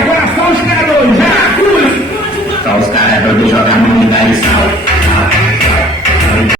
Agora só os caras dois, já! Só os caras dois jogam muito e sal.